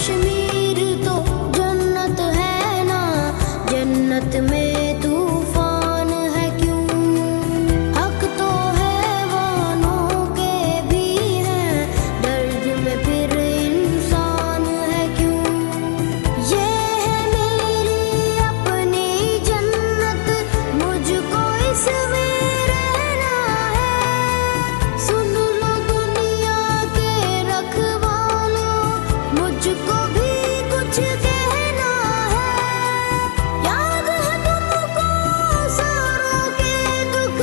कश्मीर तो जन्नत है ना, जन्नत में तूफान है क्यों? हक तो हैवानों के भी हैं, दर्द में फिर इंसान है क्यों? ये है मेरी अपनी जन्नत, मुझको इसमें रहना है। सुन लो दुनिया के रखवालों, मुझको भी कुछ कहना है। याद है तुमको सारों के दुख,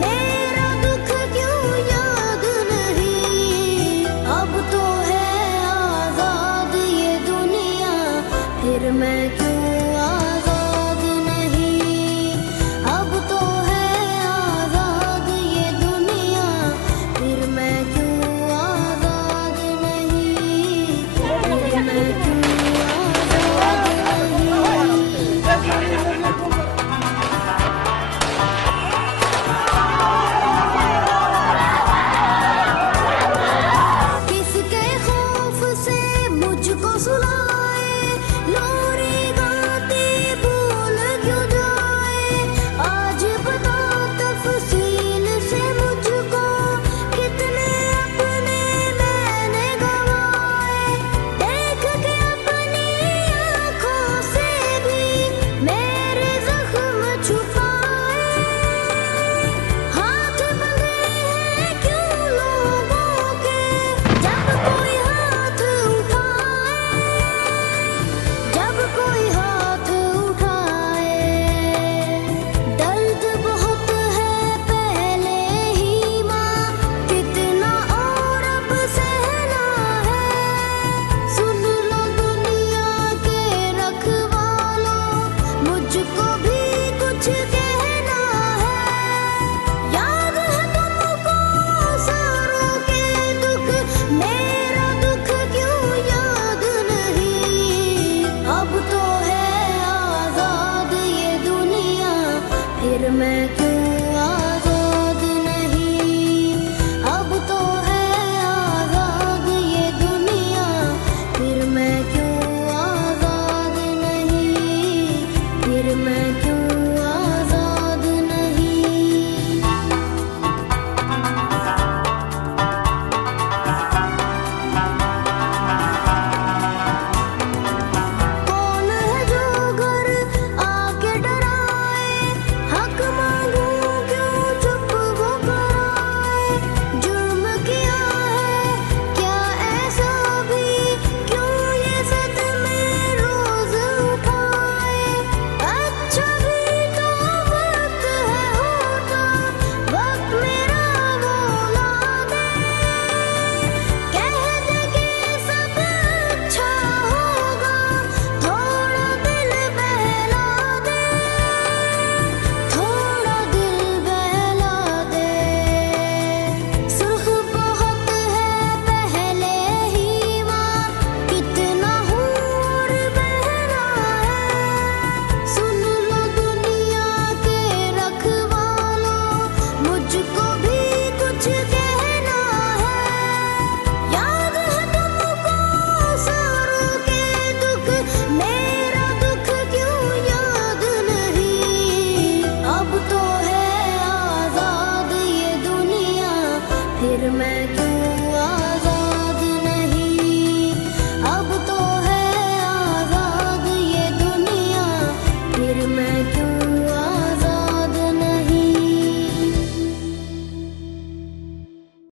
मेरा दुख क्यों याद नहीं? अब तो है आजाद ये दुनिया, फिर मैं क्यों आजाद नहीं? अब तो है आजाद ये दुनिया, फिर मैं क्यों आजाद नहीं? फिर मैं क्यों आजाद नहीं? किसके खौफ से मुझको सुलाए, लोरी गाती भूल क्यों जाए? आज बता तफसील से मुझको, कितने अपने मैंने गवाए। देख के अपनी आँखों से भी मेरे जख्म छुपाए। हाथ बंधे हैं क्यों लोगों के, जब कोई हाथ उठाए, जब कोई हाथ उठाए। दर्द बहुत है पहले ही माँ, कितना और अब सहना है। सुन लो दुनिया के रखवालों, मुझको भी कुछ कहना है। याद है तुमको सारों के दुख, मेरा दुख क्यों याद नहीं? अब तो है आजाद ये दुनिया, फिर मैं क्यों आजाद नहीं? अब तो है आजाद ये दुनिया, फिर मैं क्यों आजाद नहीं? फिर मैं क्यों आजाद नहीं? कौन है जो घर आके डराए, हक मांगू क्यों चुप वो कराए? जुर्म किया है क्या ऐसा भी, क्यों ये सदमे रोज उठाए? अच्छा भी तो वक्त है होता, वक्त मेरा मौला दे। कह दे कि सब अच्छा होगा, थोड़ा दिल बहला दे, थोड़ा दिल बहला दे। सुर्ख बहुत है पहले ही माँ, कितना हूर बहना है। सुन लो दुनिया के रखवालों, मुझको भी कुछ कहना है। याद है तुमको सारों के दुख, मेरा दुख क्यों याद नहीं? अब तो है आजाद ये दुनिया, फिर मैं क्यों